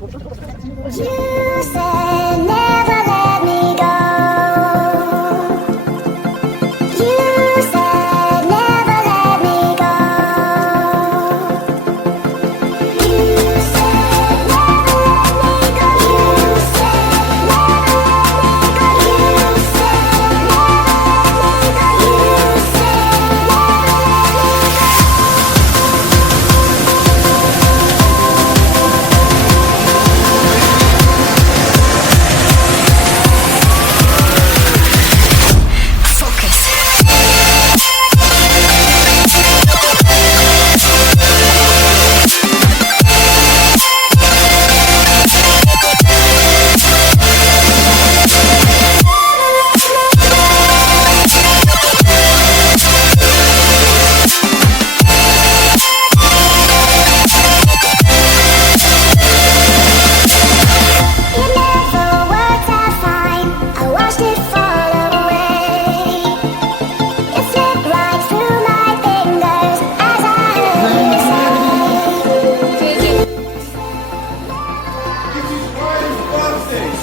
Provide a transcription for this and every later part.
You said never let me go. You said never let me go. You said never let me go. You said never let me go. You said never let me go. You said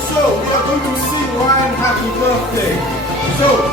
So, we are going to sing Ryan happy birthday. So,